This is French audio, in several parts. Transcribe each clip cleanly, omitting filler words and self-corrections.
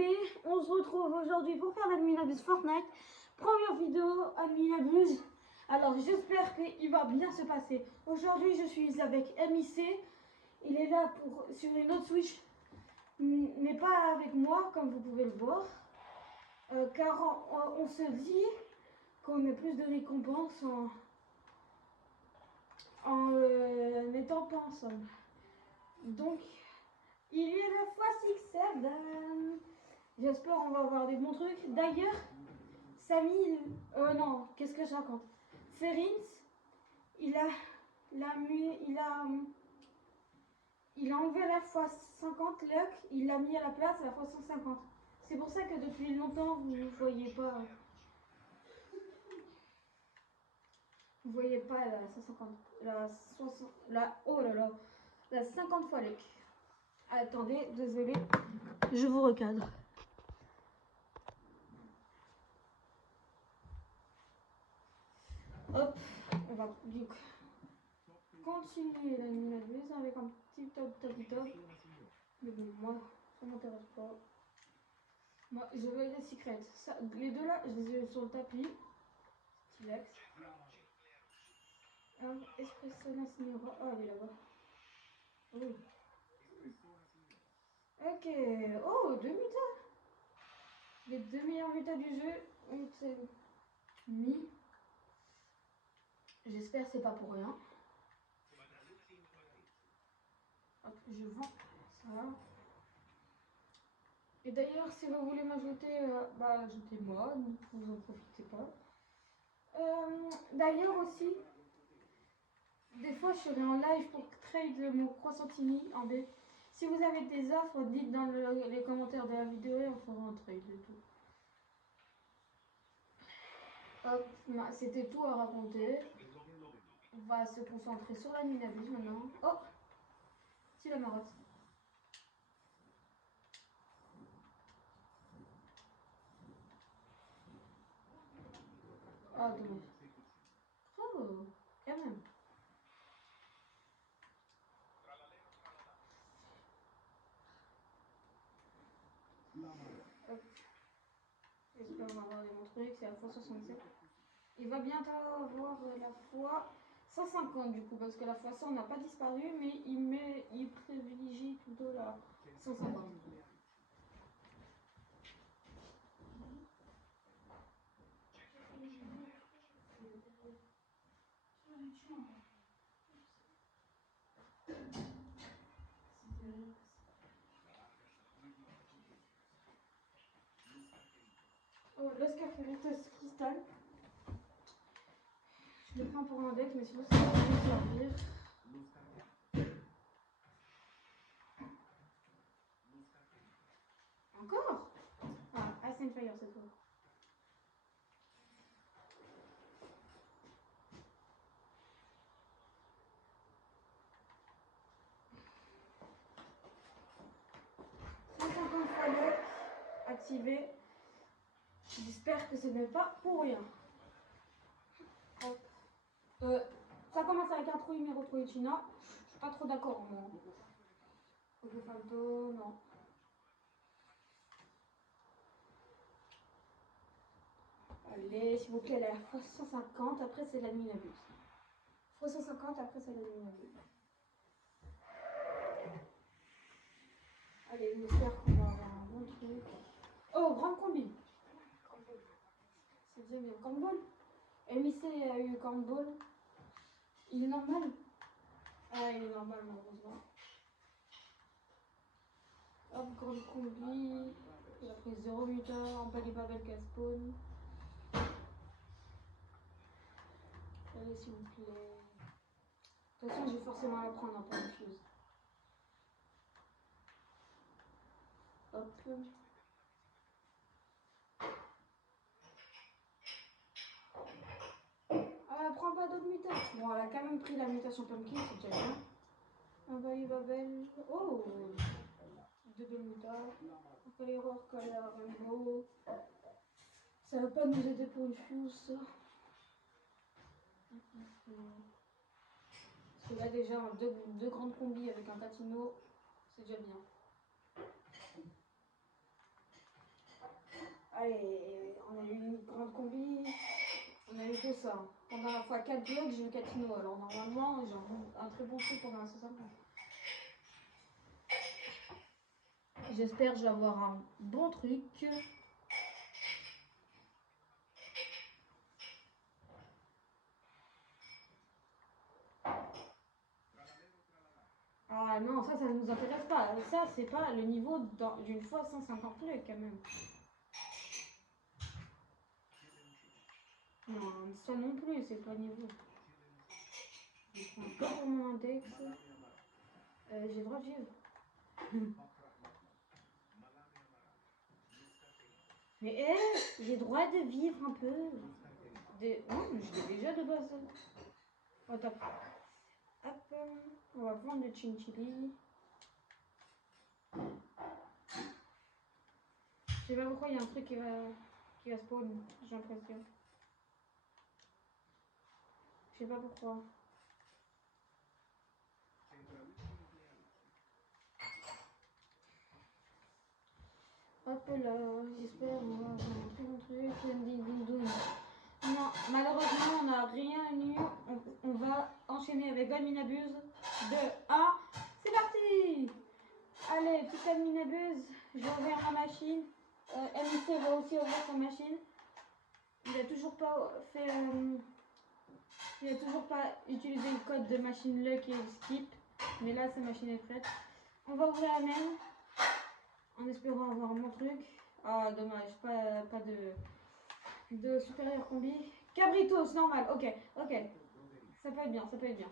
bébés, on se retrouve aujourd'hui pour faire l'Adminabuse Fortnite. Première vidéo Adminabuse. Alors j'espère qu'il va bien se passer. Aujourd'hui je suis avec MIC. Il est là sur une autre Switch, mais pas avec moi comme vous pouvez le voir. Car on se dit qu'on met plus de récompenses en n'étant pas ensemble. Donc il est la fois 6-7. J'espère on va avoir des bons trucs. D'ailleurs, Samy, non, qu'est-ce que je raconte? Ferins, il a enlevé la fois 50 luck, il l'a mis à la place à la fois 150. C'est pour ça que depuis longtemps vous ne voyez pas. Vous voyez pas la 150, la 60, oh là là, la 50 fois luck. Attendez, désolé, je vous recadre. Hop, on va donc continuer l'Adminabuse avec un petit top. Mais bon, moi, ça m'intéresse pas. Moi, je veux les secrets. Ça, les deux là, je les ai sur le tapis. Stilex. Espresso Nasinora. Oh, elle est là-bas. Oh. Ok. Oh, 2 mutas. Les 2 meilleurs mutas du jeu ont été mis. J'espère que c'est pas pour rien. Hop, je vends ça. Et d'ailleurs, si vous voulez m'ajouter, ajoutez-moi, vous en profitez pas. D'ailleurs aussi, des fois je serai en live pour trade mon croissantini en B. Si vous avez des offres, dites dans les commentaires de la vidéo et on fera un trade et tout. Hop, c'était tout à raconter. On va se concentrer sur l'Adminabuse maintenant. Oh, c'est la marotte. Ah, dommage. Oh, quand même. Hop. J'espère qu'on va avoir des bons trucs, c'est la fois 67. Il va bientôt avoir la fois 150 du coup, parce que la fois 100 n'a pas disparu, mais il privilégie plutôt la 150. Oh, l'Escaféritas Cristal. Je le prends pour un deck, mais sinon ça va me servir. Encore? Ah, Ice and Fire cette fois. Activé. J'espère que ce n'est pas pour rien. Ça commence avec un trou numéro Troichina. Je suis pas trop d'accord moi. Falto, non. Allez, s'il vous plaît, la fois 150, après c'est l'Adminabuse. Fois 150, après c'est l'Adminabuse. Allez, j'espère qu'on va avoir un bon truc. Oh, grande combi. C'est déjà bien. Cornball. MIC a eu Cornball. Il est normal? Ah, il est normal, malheureusement. Hop, grande combi. Il a pris 0 muta, en Palibabel Caspawn. Allez, s'il vous plaît. De toute façon, je vais forcément la prendre en pleine fuse. Hop. Elle prend pas d'autres mutations. Bon, elle a quand même pris la mutation Pumpkin, c'est déjà bien. Un Babel. Oh, 2 belles mutas. Un Coléror, Colère, Rainbow. Ça va pas nous aider pour une fuse, ça. Parce que là, déjà, deux grandes combis avec un Tatino, c'est déjà bien. Allez, on a eu une grande combi. On a eu que ça. Pendant la fois 4 blocs, j'ai eu Catino. Alors normalement, j'ai un très bon truc pendant la 60. J'espère que je vais avoir un bon truc. Ah non, ça ne nous intéresse pas. Ça, c'est pas le niveau d'une fois 150 bleus quand même. Non, ça non plus, c'est pas niveau. Je prends pas pour mon index. J'ai le droit de vivre. Mais j'ai le droit de vivre un peu. Non, je l'ai déjà de base. Oh, top. Hop, on va prendre le chinchili. Je sais pas pourquoi il y a un truc qui va spawn, j'ai l'impression. Je sais pas pourquoi. Hop là, j'espère on va avoir un très bon truc. Non, malheureusement on n'a rien eu. On va enchaîner avec Adminabuse de 1. C'est parti. Allez, petite Adminabuse, je vais ouvrir ma machine. MIC va aussi ouvrir sa machine. Il a toujours pas fait... il a toujours pas utilisé le code de machine luck et skip. Mais là sa machine est prête. On va ouvrir la même. En espérant avoir mon truc. Ah dommage, pas de supérieur combi. Cabritos, normal, ok. Ça peut être bien, ça peut être bien.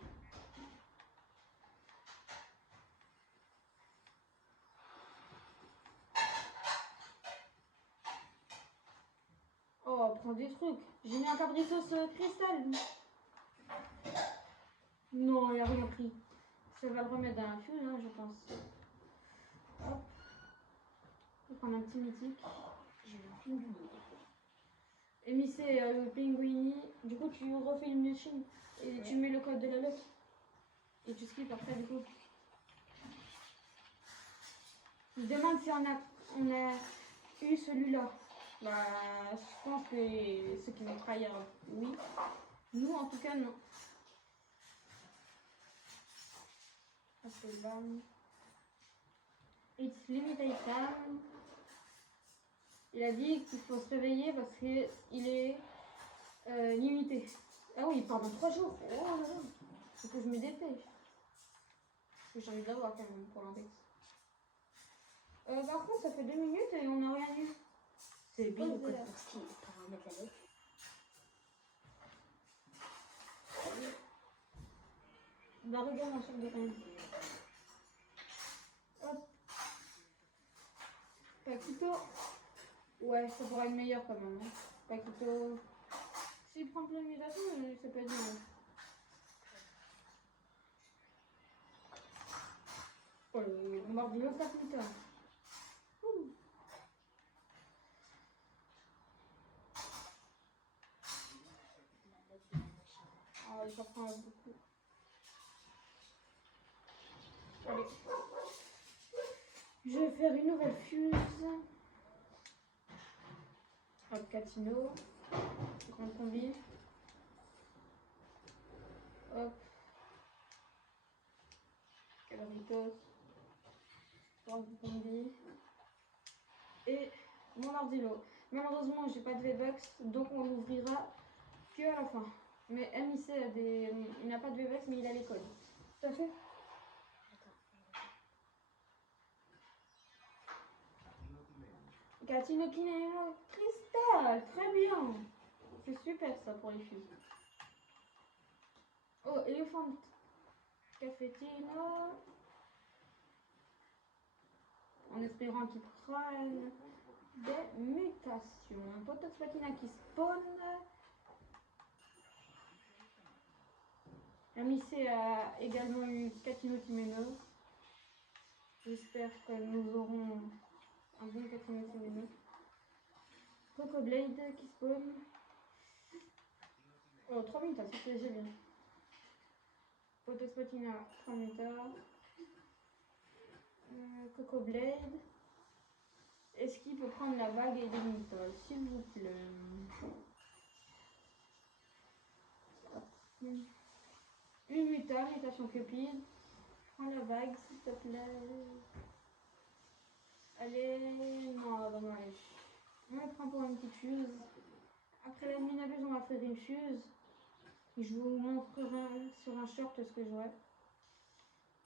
Oh, prends des trucs. J'ai mis un cabritos cristal. Non, il a rien pris. Ça va le remettre dans la fuse, hein, je pense. Hop. On va prendre un petit mythique. Émissé Pinguini. Du coup, tu refais une machine et tu mets le code de la luck. Et tu skips après, du coup. Je demande si on a eu celui-là. Bah, je pense que ceux qui vont trahir, oui. Nous, en tout cas, non. Là. It's limited time. Il a dit qu'il faut se réveiller parce qu'il est limité. Ah oui, pendant 3 jours. Oh là là. Faut que je me dépêche. Parce que j'ai envie de l'avoir quand même pour l'index. Par contre, ça fait 2 minutes et on n'a rien eu. C'est bien le code pour Steam pour mettre la lettre. Bah regarde en sorte de rien. Hop. Paquito. Ouais, ça pourrait être meilleur quand même. Hein. Paquito. S'il prend plein de mutations, ça peut être bien. Oh, le mordillo Paquito. Ah, ça prend beaucoup. Allez. Je vais faire une nouvelle fuse. Hop, Catino. Grande combi. Hop. Caloritos. Grande combi. Et mon ordilo. Malheureusement, j'ai pas de V-Bucks, donc on l'ouvrira que à la fin. Mais MIC a des... il n'a pas de V-Bucks, mais il a les codes. Tout à fait. Catino Kineo Cristal, très bien. C'est super ça pour les fuses. Oh, Elephant Cafetino. En espérant qu'il prenne des mutations. Un Potox Patina qui spawn. MIC a également eu Catino Timeno. J'espère que nous aurons un bon Catino Timeno. Coco Blade qui spawn. Oh, 3 minutes, c'est déjà bien. Potox Patina, 3 minutes. Coco Blade. Et Est-ce qu'il peut prendre la vague et des mutas, s'il vous plaît? Une mutation cupide. Prends la vague, s'il te plaît. Allez, non, dommage. On le prend pour une petite fuse. Après la minabuse, on va faire une fuse. Je vous montrerai sur un short ce que j'aurai.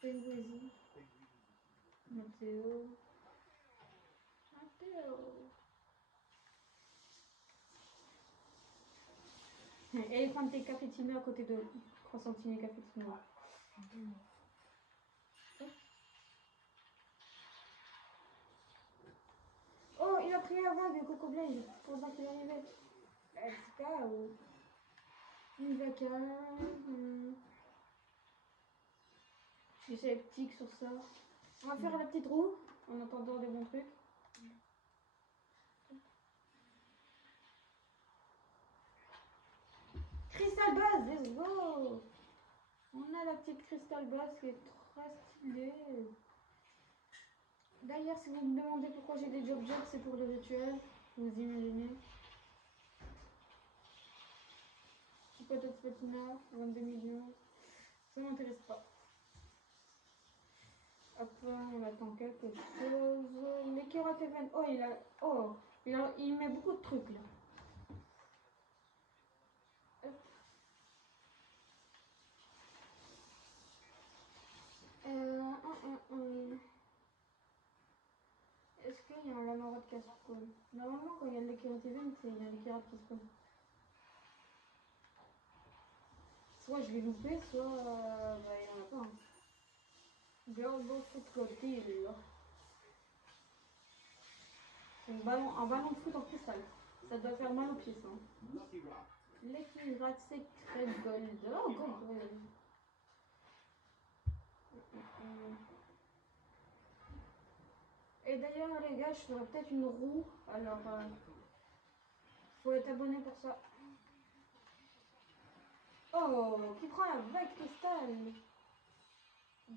Penguezi. Matteo. Elephante et Cappuccino à côté de Croissantine et Cappuccino. Oh, il a pris la vague, Coco Blaze, pendant qu'il arrivait. Let's go. Une vaca. Je suis sceptique sur ça. On va faire la petite roue en attendant des bons trucs. Crystal Buzz, let's go. On a la petite Crystal Buzz qui est très stylée. D'ailleurs, si vous me demandez pourquoi j'ai des job jobs, c'est pour le rituel. Vous imaginez. Chicotte de Spatina, 22 millions. Ça m'intéresse pas. Hop, on attend quelque chose. Les Kerat Event. Il met beaucoup de trucs là. Hop. Est-ce qu'il y a un Lamarode qui spawn? Normalement, quand il y a les Kerat Event, il y a les Kerat qui spawn. Soit je vais louper, soit il n'y en a pas. Hein. Global Foot Cocktail. C'est un ballon de foot en cristal. Ça doit faire mal aux pieds, ça. Lucky Rat Secret Gold. Oh, gold. Et d'ailleurs, les gars, je ferai peut-être une roue. Alors, faut être abonné pour ça. Oh, qui prend la vague cristal?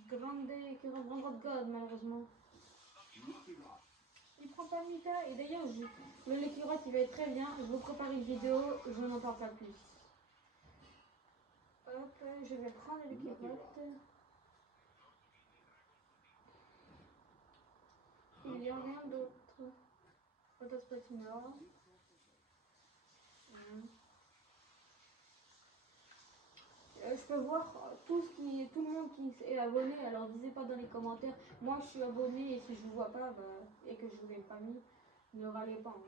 Grande qui reprendra de God, malheureusement. Il prend pas Mita. Et d'ailleurs, le Lucky Rat, il va être très bien. Je vous prépare une vidéo, je n'en parle pas plus. Hop, je vais prendre le Lucky Rat. Il n'y a rien d'autre. Photospatina. Je peux voir tout le monde qui est abonné, alors disez pas dans les commentaires. Moi je suis abonné et si je vous vois pas et que je vous l'ai pas mis, ne râlez pas. Hein.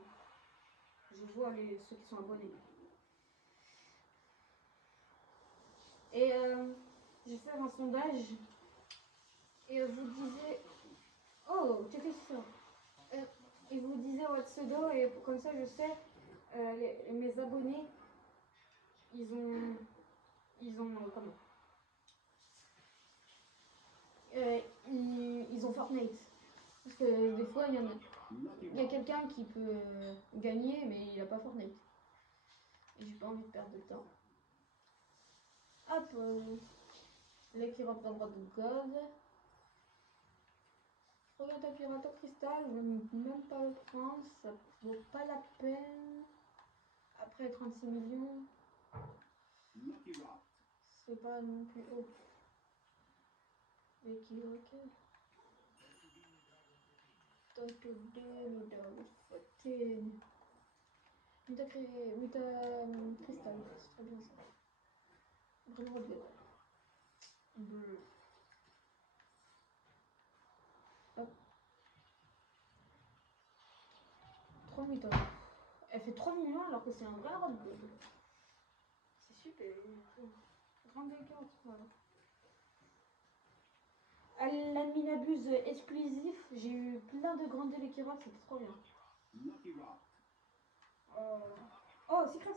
Je vois ceux qui sont abonnés. Et je vais faire un sondage et vous disiez oh tu fais ça. Et vous disiez votre pseudo et comme ça je sais mes abonnés ils ont comment ils ont Fortnite. Parce que des fois, il y a quelqu'un qui peut gagner, mais il n'a pas Fortnite. Et j'ai pas envie de perdre de temps. Hop, là qui rentre dans le droit de God. Regarde ta pirate au cristal, je vais même pas le prendre, ça vaut pas la peine. Après 36 millions, c'est pas non plus haut. Mais qui ok. Muta cristal, c'est très bien ça. Vraiment bien. Bleu. Hop. 3 mutants. Elle fait 3 millions alors que c'est un vrai rod gold. C'est super. Grande carte, voilà. À la minabuse exclusif, j'ai eu plein de grandes Lekirats, c'était trop bien. Oh, secret.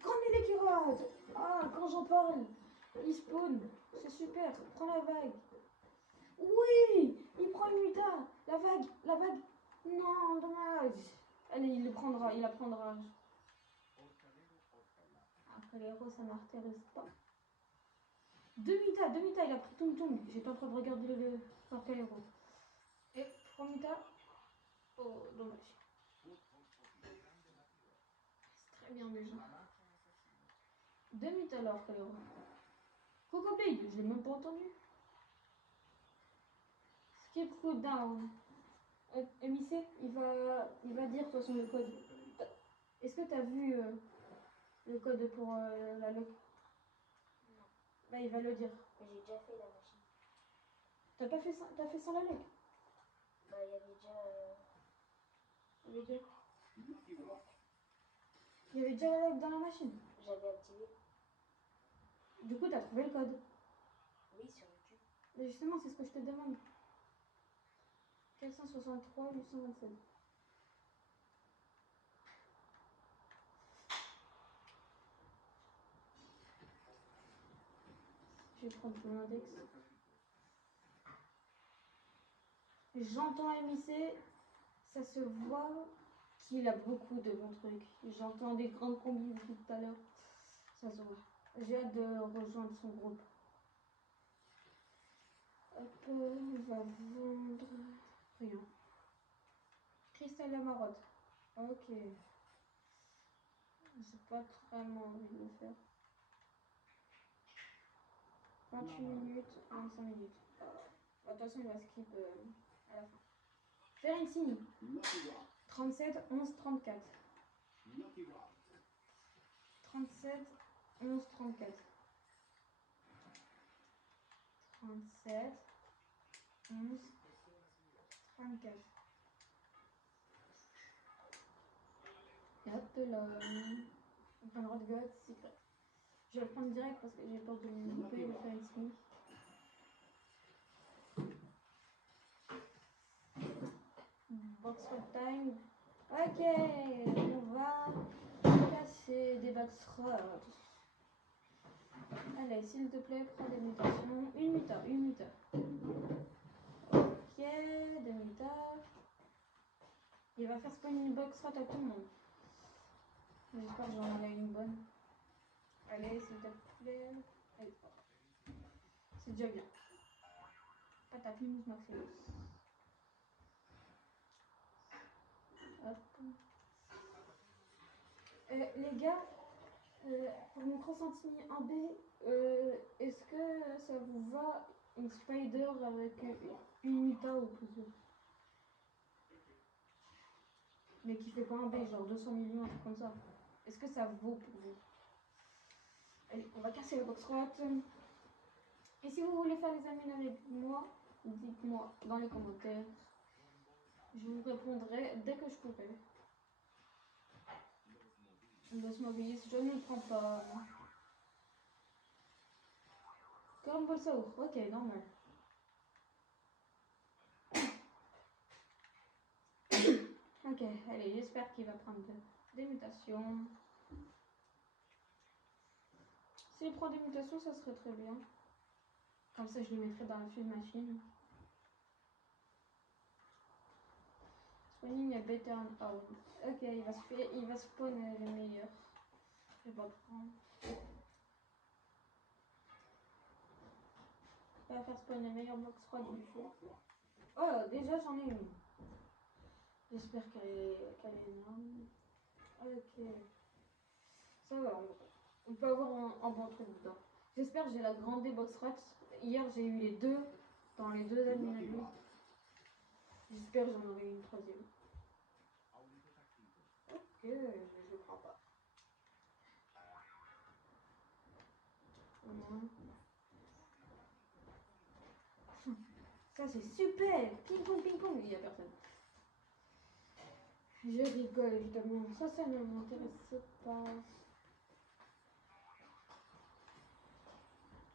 Grande Lekirats. Ah, quand j'en parle, il spawn. C'est super, prends la vague. Oui, il prend une muta. La vague. Non, dommage. Allez, il la prendra. Après les héros, ça m'intéresse pas. Demi-ta, il a pris Tung Tung. J'étais en train de regarder le par quel héros. Et 3 Mita. Oh, Dommage. C'est très bien déjà. Demi tout à l'heure, frérot. Coco Pig, je l'ai même pas entendu. Skip food down. MIC, il va dire de toute façon le code. Est-ce que tu as vu le code pour la loc? Non. Bah, il va le dire. J'ai déjà fait la machine. T'as pas fait ça, t'as fait sans la loc? Bah, il y avait déjà. Il y avait déjà la loc dans la machine. J'avais activé. Du coup, t'as trouvé le code. Oui, sur YouTube. Mais justement, c'est ce que je te demande. 463 827. Je vais prendre mon index. J'entends MIC, ça se voit qu'il a beaucoup de bons trucs. J'entends des grandes combis depuis tout à l'heure. Ça se voit. J'ai hâte de rejoindre son groupe. Hop, il va vendre rien. Cristal Amarotte. Ok. J'ai pas vraiment envie de le faire. 28 minutes, 25 minutes. De toute façon, il va skip à la fin. Ferencini. 37, 11, 34. 37, 11, 34. 37, 11, 34. Et hop là. On prend le droit de God, secret. Je vais le prendre direct parce que j'ai peur de me louper le Ferencini. Box rod time. Ok, on va casser des box rods. Allez, s'il te plaît, prends des mutations. Une muta. Ok, deux mutas. Il va faire spawn une box rod à tout le monde. J'espère que j'en ai une bonne. Allez, s'il te plaît. Allez. C'est déjà bien. Patapinus Maximus. Hop. Les gars, pour mon Crosantini 1B, est-ce que ça vous va une spider avec une muta ou plus? Mais qui fait pas un B, genre 200 millions, un truc comme ça. Est-ce que ça vaut pour vous? Allez, on va casser la box rot. Et si vous voulez faire les amis avec moi, dites-moi dans les commentaires. Je vous répondrai dès que je pourrai. Los Mobilis, je ne le prends pas. Cornball Saur, ok, normal. Ok, allez, j'espère qu'il va prendre des mutations. S'il prend des mutations, ça serait très bien. Comme ça, je les mettrai dans la field machine. Spawning a better and out. Ok, il va spawn le meilleur. Je vais pas prendre. Il va faire spawn le meilleur box rod du jeu. Oh, déjà j'en ai une. J'espère qu'elle est énorme. Ok. Ça va, on peut avoir un bon truc dedans. J'espère que j'ai la grande des box rods. Hier j'ai eu les deux dans les deux admin. J'espère que j'en aurai une troisième. Ok, mais je le prends pas. Ça c'est super. Ping pong, il n'y a personne. Je rigole évidemment. Ça ne m'intéresse pas.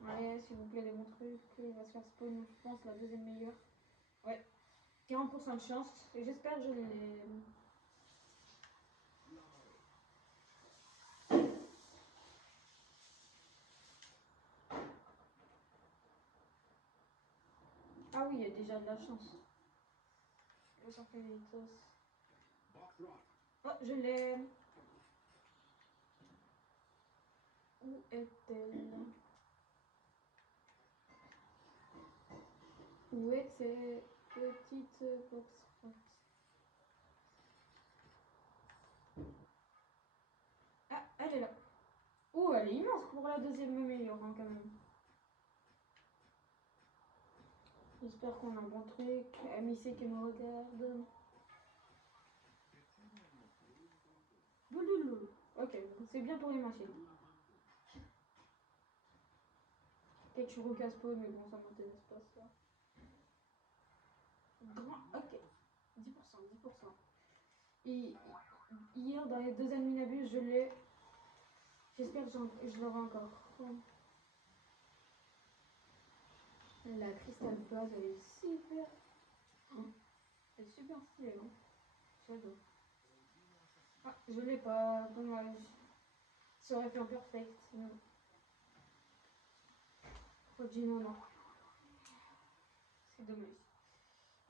Allez, s'il vous plaît, les bons trucs. Il va se faire spawn, je pense, la deuxième meilleure. Ouais. 40% de chance. Et j'espère que je l'ai. Ah oui, il y a déjà de la chance. Le Sarpelitos. Oh, je l'ai. Où est-elle? Où est cette petite box rock? elle est immense pour la deuxième meilleure hein, quand même. J'espère qu'on a un bon truc. MIC qui me regarde. Bouloulou. Ok, c'est bien pour les machines. Peut-être que je recasse pas, mais bon, ça m'intéresse pas ça. Ok, 10%, 10%. Et hier, dans les deux Adminabus, je l'ai. J'espère que je l'aurai encore. La Crystal Base, elle est super. Elle est super stylée, hein. J'adore. Ah, je l'ai pas, dommage. Ça aurait fait un perfect, sinon. Rodino, non. C'est dommage.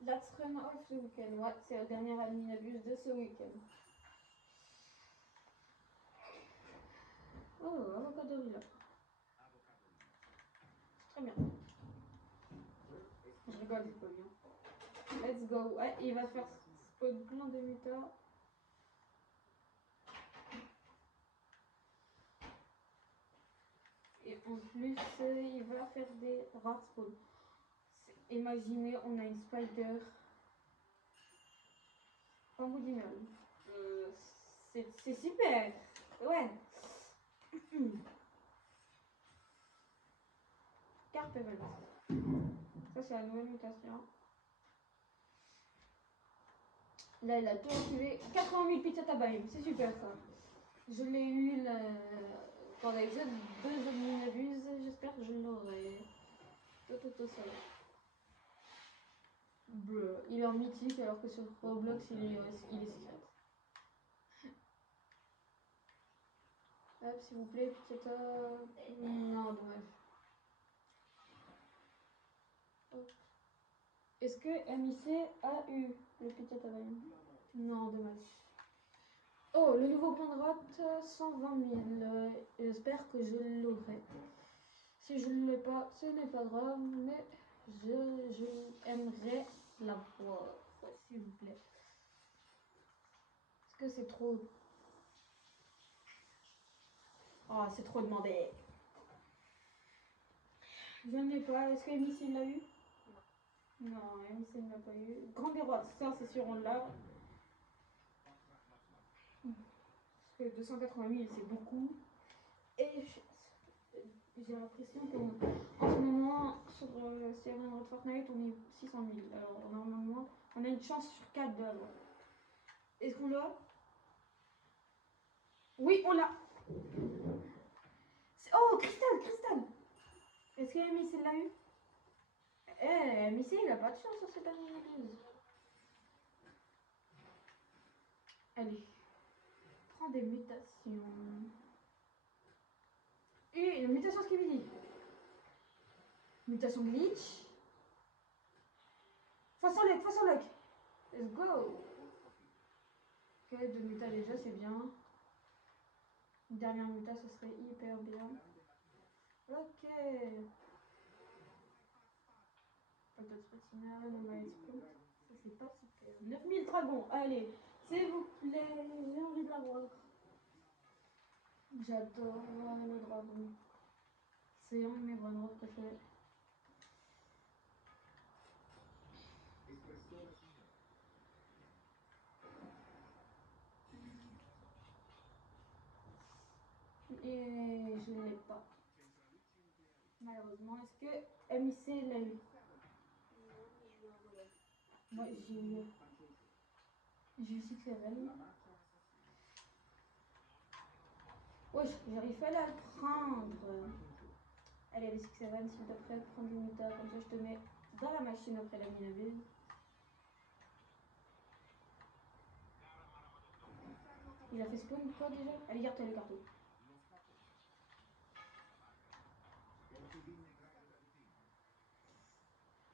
Let's run off ce week-end. Ouais, c'est le dernier Adminabus de ce week-end. Oh, avocaderie là. Très bien. Je rigole, c'est pas bien. Let's go. Ouais, il va faire spawn plein de mutas. Et en plus, il va faire des rares spawns. Imaginez, on a une spider. Comme vous dites, c'est super. Ouais. Carpe event. Ça, c'est la nouvelle mutation. Là, il a tout activé. 80 000 pizzas tabac. C'est super ça. Je l'ai eu quand les deux Omnibus. J'espère que je l'aurai. Tout seul. Bleu. Il est en mythique alors que sur Roblox il est secret. Hop, s'il vous plaît, pizzata. Non, dommage. Hop. Est-ce que MIC a eu le pizzata? Non, dommage. Oh, le nouveau point de rate, 120 000. J'espère que je l'aurai. Si je ne l'ai pas, ce n'est pas grave, mais je aimerais l'avoir, s'il vous plaît. Est-ce que c'est trop? Oh, c'est trop demandé. Je ne l'ai pas. Est-ce que MIC l'a eu? Non, MIC ne l'a pas eu. Grand Déroite, ça c'est sûr, on l'a. Parce que 280 000, c'est beaucoup. Et j'ai l'impression qu'en ce moment, sur CRN Fortnite, on est 600 000. Alors, normalement, on a une chance sur 4 de l'avoir. Est-ce qu'on l'a? Oui, on l'a. Oh, Cristal. Est-ce que MIC l'a eu? MIC, il a pas de chance sur cette année 12. Allez, prends des mutations. Et une mutation Skibidi. Mutation glitch. Face au lock. Let's go. Ok, 2 mutas déjà, c'est bien. Une dernière muta, ce serait hyper bien. Ok. Peut-être spécial, on va exploser. Ça, c'est pas super. 9000 dragons, allez, s'il vous plaît, j'ai envie de l'avoir. J'adore le dragon. C'est un de mes bonheurs préférés. Et je ne l'ai pas. Malheureusement, est-ce que MIC l'a eu? Non, mais je vais envoyer. Moi, j'ai eu 6-7. Wesh, j'arrive pas à le prendre. Allez, les 6-7, s'il te plaît, prends des mutas, comme ça je te mets dans la machine après la mine. Il a fait spawn quoi déjà? Allez, garde-toi le carton.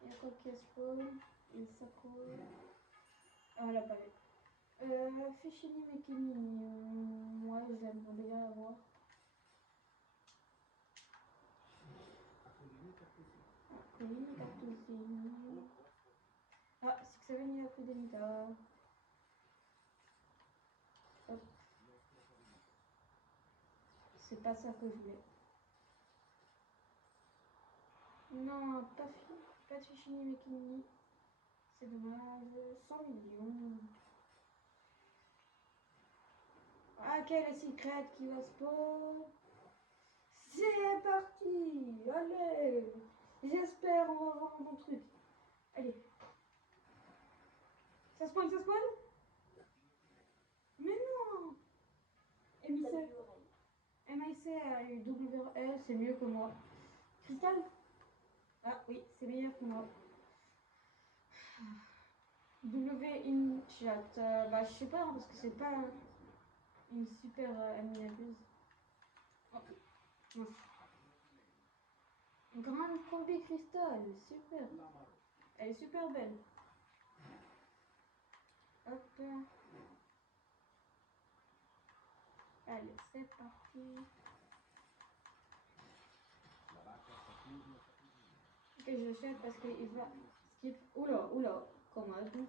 Il y a quoi qui a spawn? Il s'accroche. Ah, on l'a pas vu. Fichini Mekini, moi j'aimerais bien l'avoir. Colline Cartousi. Ah, 6-7, il a pris des mutas. c'est pas ça que je voulais. Non, pas de Fichini Mekini. C'est dommage. 100 millions. Ah, quelle secret qui va spawn. C'est parti. Allez. J'espère on va avoir un bon truc. Allez. Ça spawn, ça spawn. Mais non. MIC a eu WL, c'est mieux que moi. Cristal. Ah oui, c'est meilleur que moi. W in chat. Bah, je sais pas, hein, parce que c'est pas une super amie abuse. Oh. Mince. Grande combi cristal, super. Elle est super belle. Hop. Allez, c'est parti. Ok, je l'achète parce qu'il va skip. Oula, oula, commode.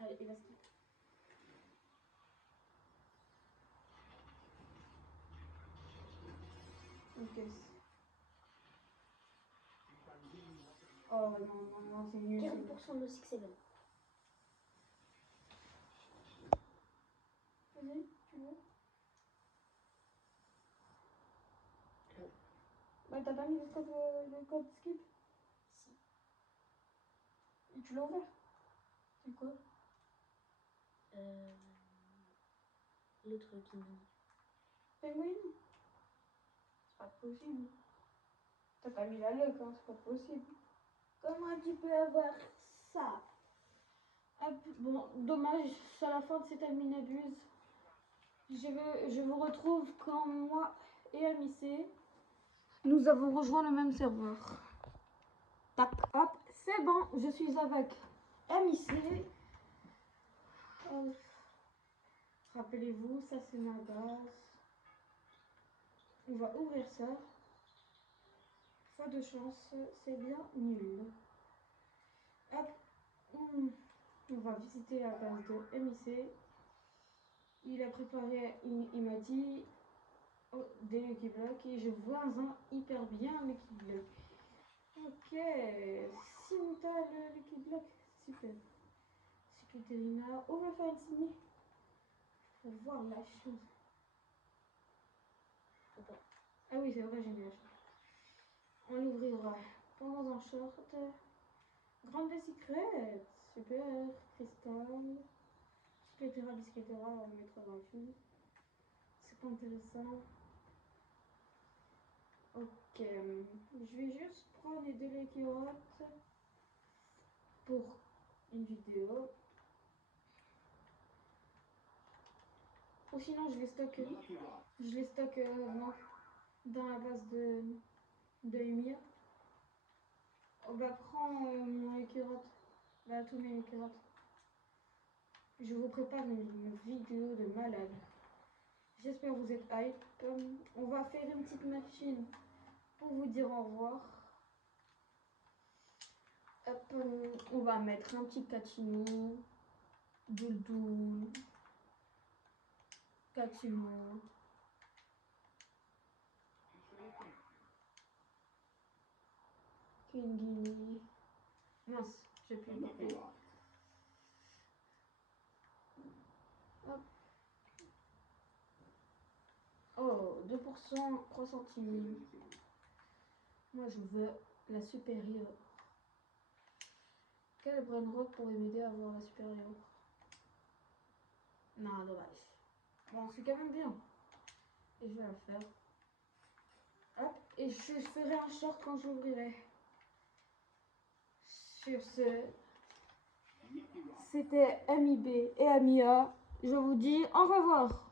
Allez, il va skip. Ok. Oh non, non, non, c'est nul. 40% de 6-7. Vas-y, tu veux? Bah, t'as pas mis le code skip? Si. Et tu l'as ouvert? C'est quoi? Le truc qui me dit. Penguin? C'est pas possible. T'as pas mis la luck, hein, c'est pas possible. Comment tu peux avoir ça? Hop, bon, dommage, c'est à la fin de cette abuse. Je vous retrouve quand moi et MIC, nous avons rejoint le même serveur. Tac, hop, c'est bon, je suis avec MIC. Rappelez-vous, ça c'est ma base. On va ouvrir ça. Fois de chance, c'est bien nul. Hop, on va visiter la base de MIC. Il a préparé, il m'a dit des Lucky Blocks et je vois un hyper bien Lucky Block. Ok, Simta le Lucky Block, super. Secrétarina, on va faire une signe pour voir la chose. Ah oui, c'est vrai, j'ai mis on l'ouvrira pendant un short. Grande secret, super, cristal, biscuitera, on le mettra dans le film. C'est pas intéressant. Ok, je vais juste prendre les deux Lucky Rots pour une vidéo. Ou sinon je les stocke non, dans la base de Emir. On va prendre mon écureuil, là tous mes écureuils. Je vous prépare une vidéo de malade. J'espère que vous êtes hype. On va faire une petite machine pour vous dire au revoir. Hop, on va mettre un petit Kachino, Douldoul, Kachino. Kingini. Mince, j'ai plus le papier. Hop. Oh, 2%, 3 centimes. Moi, je veux la supérieure. Quel brain rock pourrait m'aider à avoir la supérieure? Non, dommage. Bon, c'est quand même bien. Et je vais la faire. Hop, et je ferai un short quand j'ouvrirai. Sur ce, c'était Ami B et Ami A. Je vous dis au revoir.